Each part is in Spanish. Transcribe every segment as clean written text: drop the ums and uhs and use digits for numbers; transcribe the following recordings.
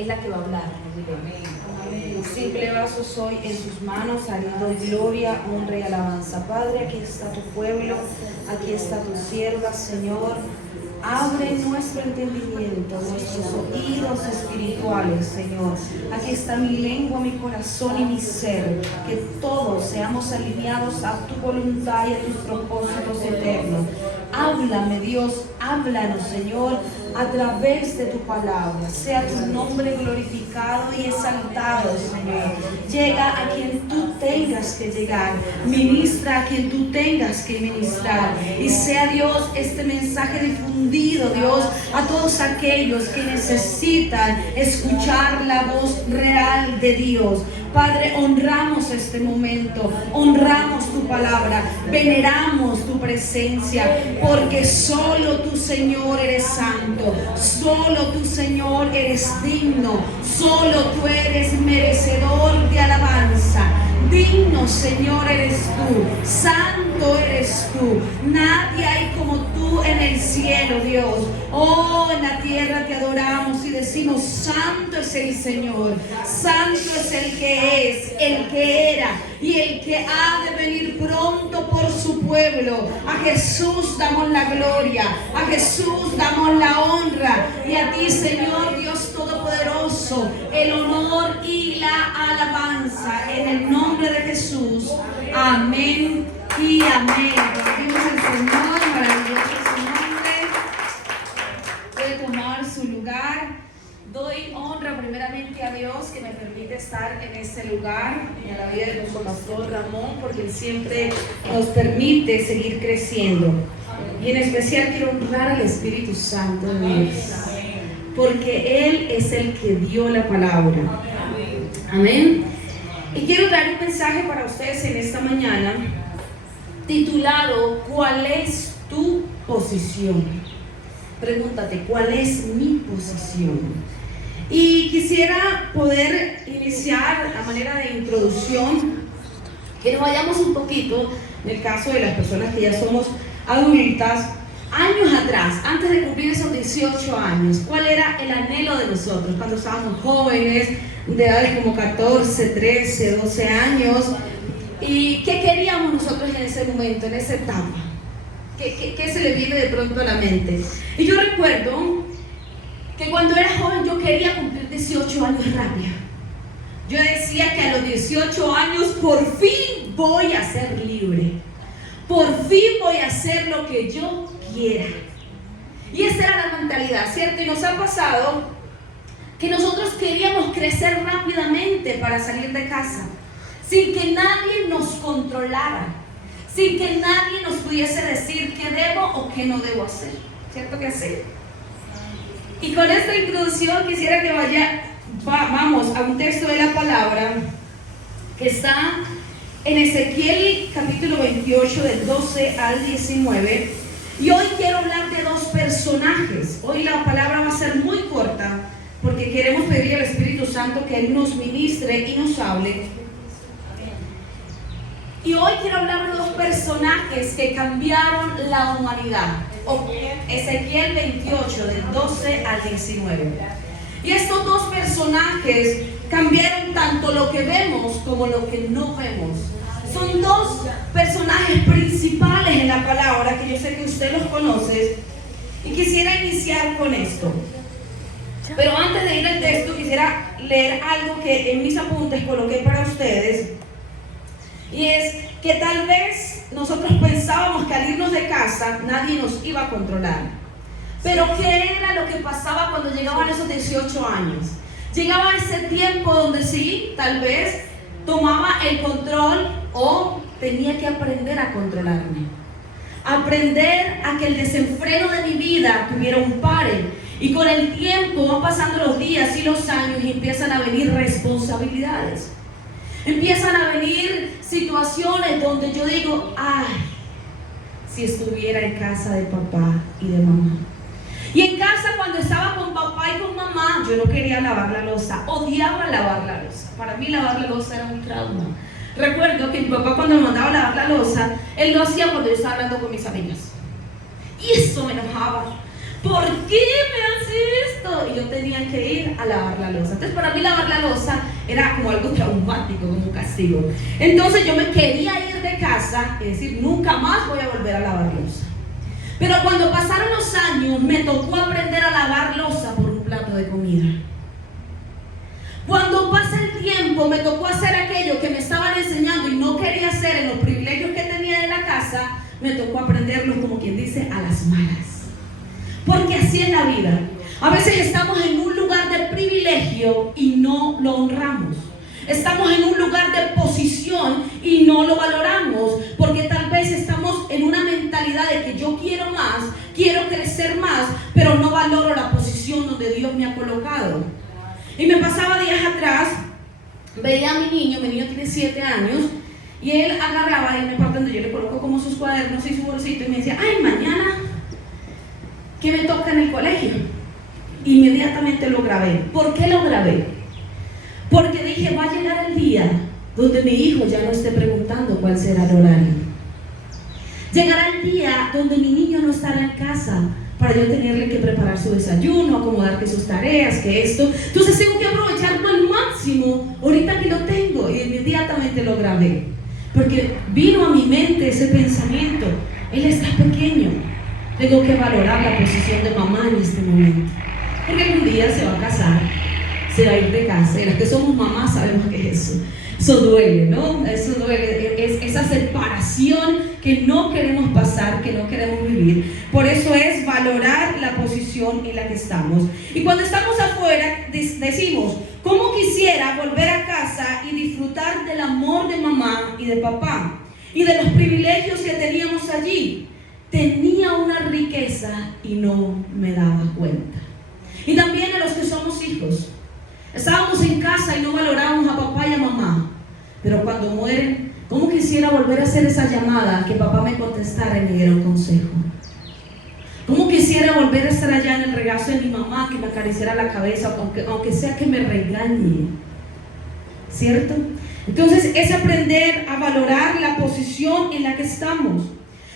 es la que va a hablar. Simple vaso soy en tus manos, doy gloria, honra y alabanza. Padre, aquí está tu pueblo, aquí está tu sierva, Señor. Abre nuestro entendimiento, nuestros oídos espirituales, Señor. Aquí está mi lengua, mi corazón y mi ser. Que todos seamos alineados a tu voluntad y a tus propósitos eternos. Háblame, Dios, háblanos, Señor, a través de tu palabra. Sea tu nombre glorificado y exaltado, Señor. Llega a quien tú tengas que llegar. Ministra a quien tú tengas que ministrar. Y sea, Dios, este mensaje difundido, Dios, a todos aquellos que necesitan escuchar la voz real de Dios. Padre, honramos este momento, honramos tu palabra, veneramos tu presencia, porque solo tú, Señor, eres santo, solo tú, Señor, eres digno, solo tú eres merecedor de alabanza. Digno, Señor, eres tú, santo eres tú, nadie hay como tú en el cielo, Dios. Oh, en la tierra te adoramos y decimos, santo es el Señor, santo es el que es, el que era y el que ha de venir pronto por su pueblo. A Jesús damos la gloria, a Jesús damos la honra, y a ti, Señor Dios Todopoderoso, el honor y la alabanza, en el nombre de Jesús. Amén y amén. Bendecimos al Señor, maravilloso su nombre. Puede tomar su lugar. Doy honra primeramente a Dios que me permite estar en este lugar, y a la vida de nuestro pastor Ramón, porque Él siempre nos permite seguir creciendo. Y en especial quiero honrar al Espíritu Santo de Dios, porque Él es el que dio la palabra. Amén. Y quiero traer un mensaje para ustedes en esta mañana titulado ¿Cuál es tu posición? Pregúntate, ¿cuál es mi posición? Y quisiera poder iniciar a manera de introducción, que nos vayamos un poquito, en el caso de las personas que ya somos adultas, años atrás, antes de cumplir esos 18 años, ¿cuál era el anhelo de nosotros cuando estábamos jóvenes, de edades como 14, 13, 12 años? ¿Y qué queríamos nosotros en ese momento, en esa etapa? ¿Qué se le viene de pronto a la mente? Y yo recuerdo que cuando era joven yo quería cumplir 18 años rápido. Yo decía que a los 18 años por fin voy a ser libre. Por fin voy a hacer lo que yo quiera. Y esa era la mentalidad, ¿cierto? Y nos ha pasado que nosotros queríamos crecer rápidamente para salir de casa, sin que nadie nos controlara, sin que nadie nos pudiese decir qué debo o qué no debo hacer, ¿cierto que sí? Y con esta introducción quisiera que vamos a un texto de la palabra que está en Ezequiel capítulo 28 del 12 al 19. Y hoy quiero hablar de dos personajes. Hoy la palabra va a ser muy corta porque queremos pedir al Espíritu Santo que Él nos ministre y nos hable. Y hoy quiero hablar de dos personajes que cambiaron la humanidad. Ezequiel 28, del 12 al 19. Y estos dos personajes cambiaron tanto lo que vemos como lo que no vemos. Son dos personajes principales en la palabra que yo sé que usted los conoce. Y quisiera iniciar con esto. Pero antes de ir al texto, quisiera leer algo que en mis apuntes coloqué para ustedes. Y es que tal vez nosotros pensábamos que al irnos de casa nadie nos iba a controlar. Pero ¿qué era lo que pasaba cuando llegaban esos 18 años? Llegaba ese tiempo donde sí, tal vez tomaba el control o tenía que aprender a controlarme. Aprender a que el desenfreno de mi vida tuviera un pare. Y con el tiempo van pasando los días y los años y empiezan a venir responsabilidades. Empiezan a venir situaciones donde yo digo, ay, si estuviera en casa de papá y de mamá. Y en casa, cuando estaba con papá y con mamá, yo no quería lavar la loza, odiaba lavar la loza. Para mí lavar la loza era un trauma. Recuerdo que mi papá, cuando me mandaba a lavar la loza, él lo hacía cuando yo estaba hablando con mis amigas. Y eso me enojaba, ¿por qué me hace esto? Y yo tenía que ir a lavar la loza. Entonces para mí lavar la loza era como algo traumático, como un castigo. Entonces yo me quería ir de casa y decir, nunca más voy a volver a lavar loza. Pero cuando pasaron los años me tocó aprender a lavar loza por un plato de comida. Cuando pasa el tiempo me tocó hacer aquello que me estaban enseñando y no quería hacer en los privilegios que tenía de la casa. Me tocó aprenderlo, como quien dice, a las malas. Porque así es la vida. A veces estamos en un lugar de privilegio y no lo honramos. Estamos en un lugar de posición y no lo valoramos, porque tal vez estamos en una mentalidad de que yo quiero más, quiero crecer más, pero no valoro la posición donde Dios me ha colocado. Y me pasaba días atrás, veía a mi niño tiene 7 años, y él agarraba en la parte donde yo le coloco como sus cuadernos y su bolsito, y me decía, ay, mañana, ¿qué me toca en el colegio? Inmediatamente lo grabé. ¿Por qué lo grabé? Porque dije, va a llegar el día donde mi hijo ya no esté preguntando cuál será el horario. Llegará el día donde mi niño no estará en casa para yo tenerle que preparar su desayuno, acomodar que sus tareas, que esto. Entonces tengo que aprovecharlo al máximo ahorita que lo tengo, y inmediatamente lo grabé. Porque vino a mi mente ese pensamiento, él está pequeño, tengo que valorar la posición de mamá en este momento. Porque algún día se va a casar, se va a ir de casa, y los que somos mamás sabemos que es eso. Eso duele, ¿no? Eso duele, es esa separación que no queremos pasar, que no queremos vivir. Por eso es valorar la posición en la que estamos. Y cuando estamos afuera, decimos, ¿cómo quisiera volver a casa y disfrutar del amor de mamá y de papá? Y de los privilegios que teníamos allí. Tenía una riqueza y no me daba cuenta. Y también a los que somos hijos. Estábamos en casa y no valorábamos a papá y a mamá. Pero cuando mueren, ¿cómo quisiera volver a hacer esa llamada, que papá me contestara y me diera un consejo? ¿Cómo quisiera volver a estar allá en el regazo de mi mamá, que me acariciara la cabeza, aunque sea que me regañe? ¿Cierto? Entonces es aprender a valorar la posición en la que estamos.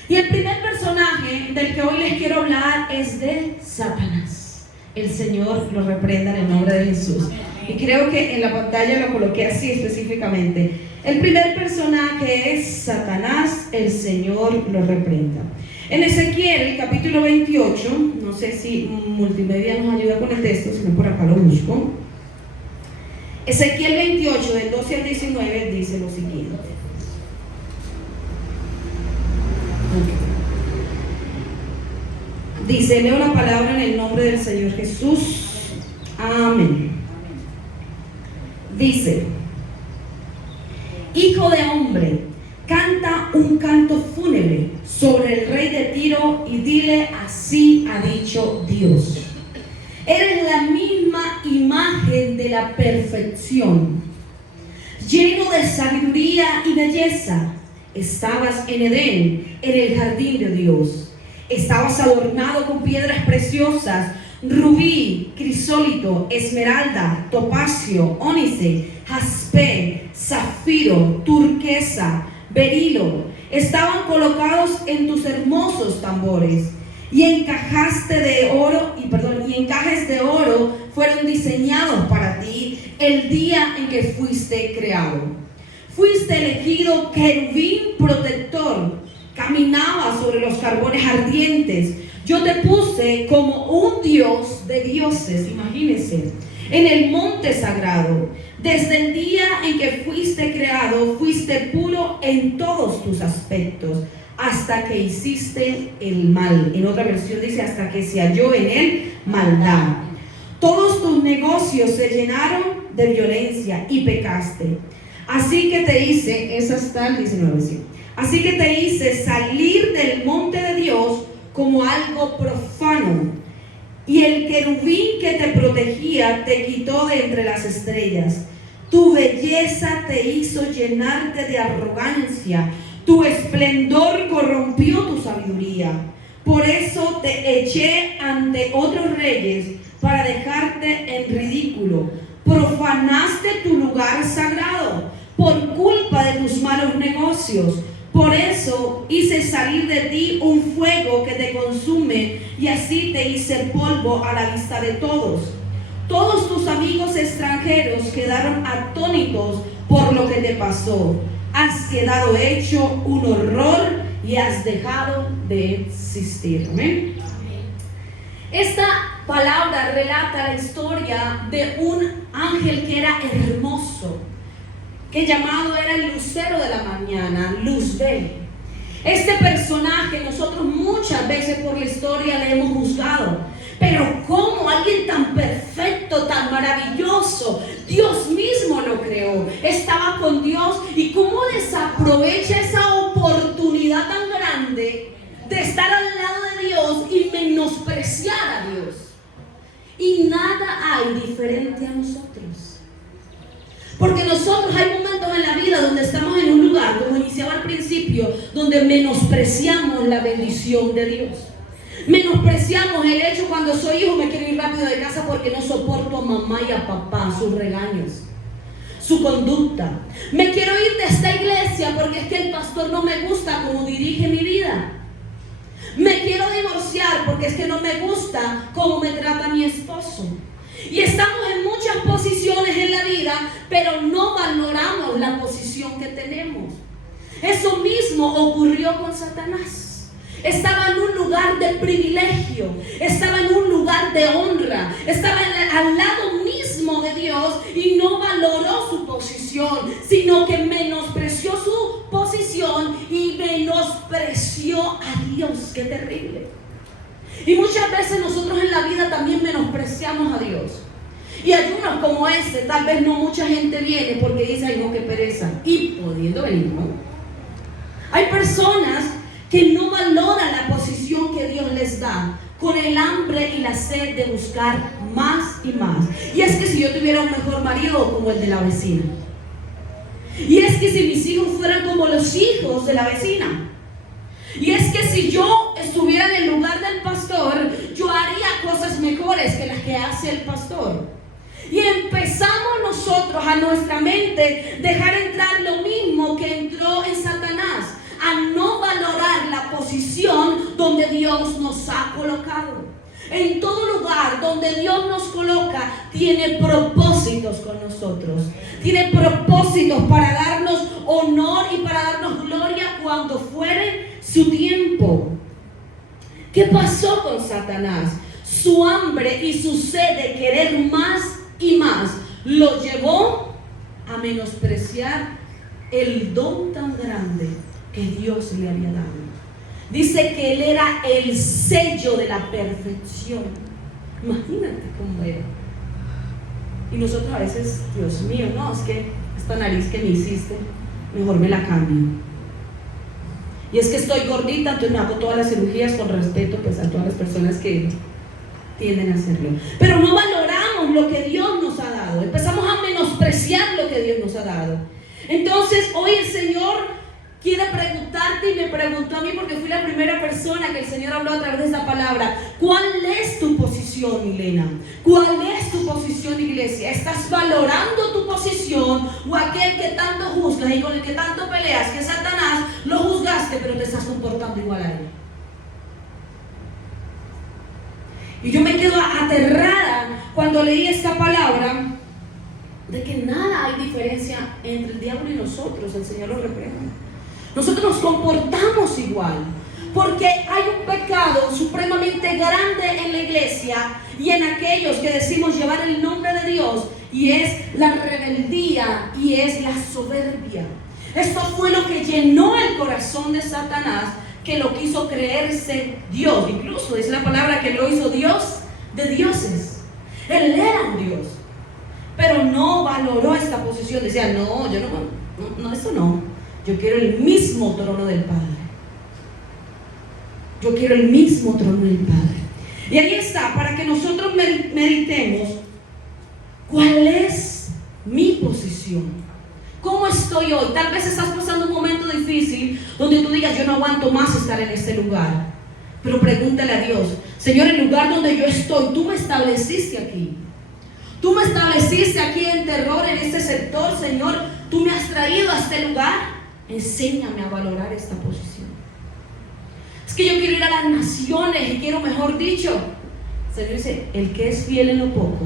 Y el primer personaje del que hoy les quiero hablar es de Satanás. El Señor lo reprenda en el nombre de Jesús. Y creo que en la pantalla lo coloqué así específicamente. El primer personaje es Satanás, el Señor lo reprenda. En Ezequiel, capítulo 28, no sé si multimedia nos ayuda con el texto, si no por acá lo busco. Ezequiel 28, del 12 al 19, dice lo siguiente. Dice, leo la palabra en el nombre del Señor Jesús. Amén. Dice, hijo de hombre, canta un canto fúnebre sobre el rey de Tiro y dile, así ha dicho Dios. Eres la misma imagen de la perfección, lleno de sabiduría y belleza. Estabas en Edén, en el jardín de Dios. Estabas adornado con piedras preciosas, rubí, crisólito, esmeralda, topacio, ónice, jaspe, zafiro, turquesa, berilo. Estaban colocados en tus hermosos tambores, y encajes de oro fueron diseñados para ti el día en que fuiste creado. Fuiste elegido querubín protector. Caminaba sobre los carbones ardientes. Yo te puse como un Dios de dioses, imagínense, en el monte sagrado. Desde el día en que fuiste creado, fuiste puro en todos tus aspectos, hasta que hiciste el mal. En otra versión dice, hasta que se halló en él maldad. Todos tus negocios se llenaron de violencia y pecaste. Así que te hice, esa está el 19, ¿sí? Así que te hice salir del monte de Dios como algo profano, y el querubín que te protegía te quitó de entre las estrellas. Tu belleza te hizo llenarte de arrogancia, tu esplendor corrompió tu sabiduría. Por eso te eché ante otros reyes para dejarte en ridículo. Profanaste tu lugar sagrado por culpa de tus malos negocios. Por eso hice salir de ti un fuego que te consume, y así te hice polvo a la vista de todos. Todos tus amigos extranjeros quedaron atónitos por lo que te pasó. Has quedado hecho un horror y has dejado de existir. Amén. Esta palabra relata la historia de un ángel que era hermoso, que llamado era el lucero de la mañana, Luzbel. Este personaje nosotros muchas veces por la historia le hemos juzgado, pero como alguien tan perfecto, tan maravilloso, Dios mismo lo creó, estaba con Dios, y cómo desaprovecha esa oportunidad tan grande de estar al lado de Dios y menospreciar a Dios. Y nada hay diferente a nosotros, porque nosotros hay momentos en la vida donde estamos en un lugar, como iniciaba al principio, donde menospreciamos la bendición de Dios. Menospreciamos el hecho cuando soy hijo, me quiero ir rápido de casa porque no soporto a mamá y a papá, sus regaños, su conducta. Me quiero ir de esta iglesia porque es que el pastor no me gusta cómo dirige mi vida. Me quiero divorciar porque es que no me gusta cómo me trata mi esposo. Y estamos en muchas posiciones en la vida, pero no valoramos la posición que tenemos. Eso mismo ocurrió con Satanás. Estaba en un lugar de privilegio, estaba en un lugar de honra, estaba al lado mismo de Dios y no valoró su posición, sino que menospreció su posición y menospreció a Dios. ¡Qué terrible! Y muchas veces nosotros en la vida también menospreciamos a Dios. Y ayunos como este, tal vez no mucha gente viene porque dice, ay no, qué pereza, y pudiendo venir, ¿no? Hay personas que no valoran la posición que Dios les da, con el hambre y la sed de buscar más y más. Y es que si yo tuviera un mejor marido como el de la vecina, y es que si mis hijos fueran como los hijos de la vecina, y es que si yo estuviera en el lugar del pastor, yo haría cosas mejores que las que hace el pastor. Y empezamos nosotros a nuestra mente dejar entrar lo mismo que entró en Satanás, a no valorar la posición donde Dios nos ha colocado. En todo lugar donde Dios nos coloca, tiene propósitos con nosotros. Tiene propósitos para darnos honor y para darnos gloria cuando fuere su tiempo. ¿Qué pasó con Satanás? Su hambre y su sed de querer más y más lo llevó a menospreciar el don tan grande que Dios le había dado. Dice que él era el sello de la perfección. Imagínate cómo era. Y nosotros a veces, Dios mío, no, es que esta nariz que me hiciste, mejor me la cambio. Y es que estoy gordita, entonces me hago todas las cirugías, con respeto pues a todas las personas que tienden a hacerlo. Pero no valoramos lo que Dios nos ha dado. Empezamos a menospreciar lo que Dios nos ha dado. Entonces hoy el Señor quiere preguntarte, y me preguntó a mí porque fui la primera persona que el Señor habló a través de esta palabra. ¿Cuál es tu posición, Milena? ¿Cuál es tu posición, iglesia? ¿Estás valorando tu posición, o aquel que tanto juzgas y con el que tanto peleas, que Satanás, lo juzgaste pero te estás comportando igual a él? Y yo me quedo aterrada cuando leí esta palabra, de que nada hay diferencia entre el diablo y nosotros. El Señor lo reprende. Nosotros nos comportamos igual, porque hay un pecado supremamente grande en la iglesia y en aquellos que decimos llevar el nombre de Dios, y es la rebeldía y es la soberbia. Esto fue lo que llenó el corazón de Satanás, que lo quiso creerse Dios. Incluso es la palabra que lo hizo Dios de dioses. Él era un Dios, pero no valoró esta posición. Decía, no, yo no, eso no. Yo quiero el mismo trono del Padre. Yo quiero el mismo trono del Padre. Y ahí está, para que nosotros meditemos, ¿cuál es mi posición? ¿Cómo estoy hoy? Tal vez estás pasando un momento difícil donde tú digas, yo no aguanto más estar en este lugar. Pero pregúntale a Dios, Señor, el lugar donde yo estoy, tú me estableciste aquí. Tú me estableciste aquí en Terror, en este sector, Señor. Tú me has traído a este lugar. enséñame a valorar esta posición. Es que yo quiero ir a las naciones y quiero, mejor dicho, el Señor dice, el que es fiel en lo poco,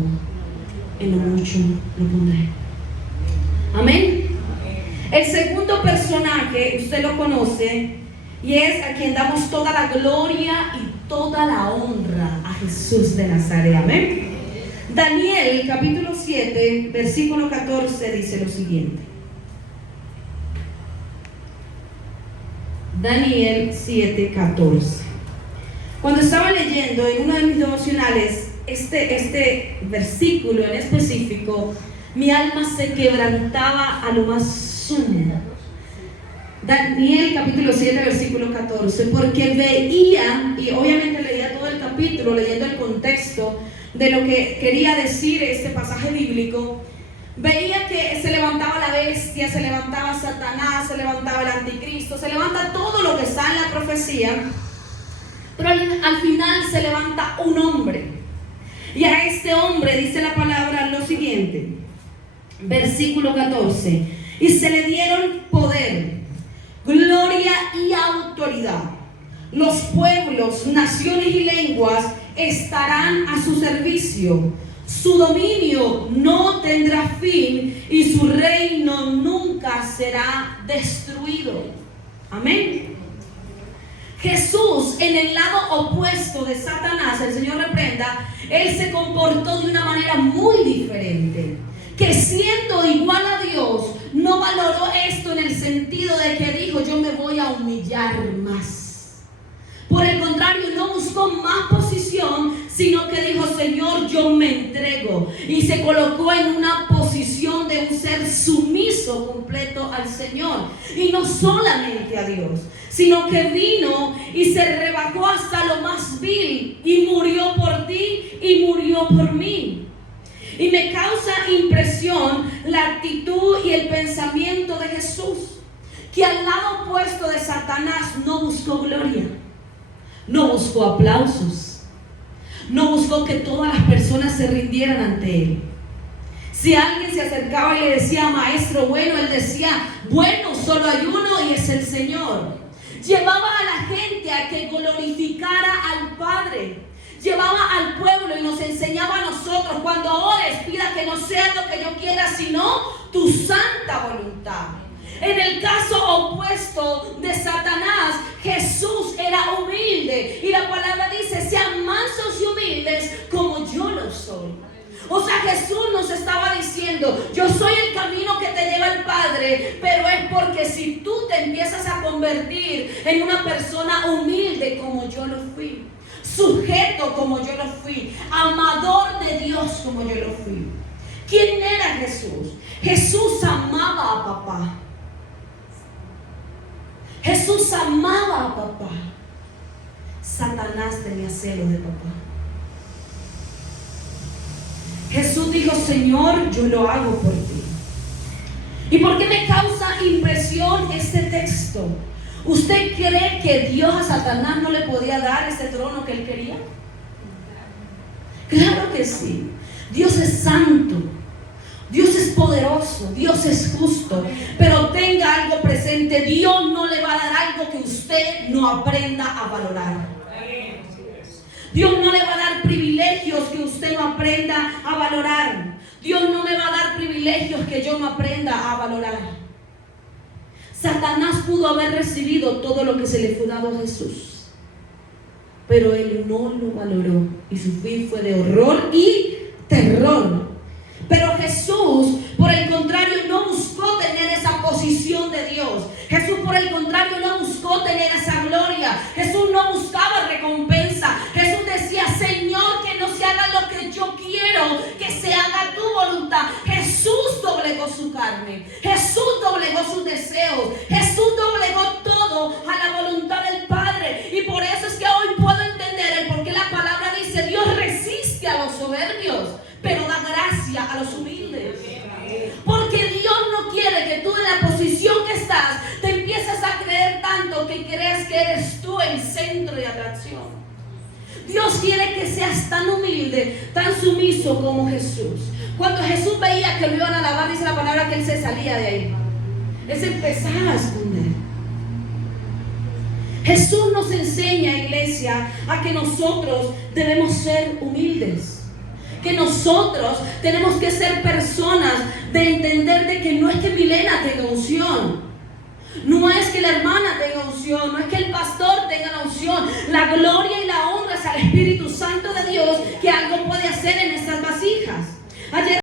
en lo mucho lo pondré. Amén. El segundo personaje, usted lo conoce, y es a quien damos toda la gloria y toda la honra, a Jesús de Nazaret. Amén. Daniel capítulo 7 versículo 14 dice lo siguiente. Daniel 7:14. Cuando estaba leyendo en uno de mis devocionales este versículo en específico, mi alma se quebrantaba a lo más sumo. Daniel capítulo 7 versículo 14, porque veía, y obviamente leía todo el capítulo leyendo el contexto de lo que quería decir este pasaje bíblico. Veía que se levantaba la bestia, se levantaba Satanás, se levantaba el anticristo, se levanta todo lo que está en la profecía, pero al final se levanta un hombre, y a este hombre dice la palabra lo siguiente, versículo 14, y se le dieron poder, gloria y autoridad. Los pueblos, naciones y lenguas estarán a su servicio. Su dominio no tendrá fin y su reino nunca será destruido. Amén. Jesús, en el lado opuesto de Satanás, el Señor reprenda, Él se comportó de una manera muy diferente. Que siendo igual a Dios, no valoró esto en el sentido de que dijo, yo me voy a humillar más. Por el contrario, no buscó más posición, sino que dijo, Señor, yo me entrego. Y se colocó en una posición de un ser sumiso completo al Señor. Y no solamente a Dios, sino que vino y se rebajó hasta lo más vil y murió por ti y murió por mí. Y me causa impresión la actitud y el pensamiento de Jesús, que al lado opuesto de Satanás no buscó gloria, no buscó aplausos, no buscó que todas las personas se rindieran ante Él. Si alguien se acercaba y le decía, maestro, bueno, Él decía, bueno, solo hay uno y es el Señor. Llevaba a la gente a que glorificara al Padre. Llevaba al pueblo y nos enseñaba a nosotros, cuando ores, pida que no sea lo que yo quiera, sino tu santa voluntad. En el caso opuesto de Satanás, Jesús era humilde. Y la palabra dice, sean mansos y humildes como yo lo soy. O sea, Jesús nos estaba diciendo, yo soy el camino que te lleva al Padre, pero es porque si tú te empiezas a convertir en una persona humilde como yo lo fui, sujeto como yo lo fui, amador de Dios como yo lo fui. ¿Quién era Jesús? Jesús amaba a papá. Jesús amaba a papá. Satanás tenía celos de papá. Jesús dijo, Señor, yo lo hago por ti. ¿Y por qué me causa impresión este texto? ¿Usted cree que Dios a Satanás no le podía dar ese trono que él quería? Claro que sí. Dios es santo, Dios es poderoso, Dios es justo, pero tenga algo presente, Dios no le va a dar algo que usted no aprenda a valorar. Dios no le va a dar privilegios que usted no aprenda a valorar. Dios no me va a dar privilegios que yo no aprenda a valorar. Satanás pudo haber recibido todo lo que se le fue dado a Jesús, pero él no lo valoró y su fin fue de horror y terror. Pero Jesús, por el contrario, no buscó tener esa posición de Dios. Jesús, por el contrario, no buscó tener esa gloria. Jesús no buscaba recompensa. Jesús decía, Señor, que no se haga lo que yo quiero, que se haga tu voluntad. Jesús doblegó su carne. Jesús doblegó sus deseos. Jesús doblegó todo a la voluntad del Padre. Y por eso es que hoy puedo entender el por qué la palabra dice, Dios resiste a los soberbios, pero da gracia a los humildes. Porque Dios no quiere que tú en la posición que estás te empieces a creer tanto que creas que eres tú el centro de atracción. Dios quiere que seas tan humilde, tan sumiso como Jesús. Cuando Jesús veía que lo iban a alabar, dice la palabra que él se salía de ahí. es empezar a esconder. Jesús nos enseña, iglesia, a que nosotros debemos ser humildes. Que nosotros tenemos que ser personas de entender de que no es que Milena tenga unción, no es que la hermana tenga unción, no es que el pastor tenga la unción. La gloria y la honra es al Espíritu Santo de Dios, que algo puede hacer en estas vasijas. Ayer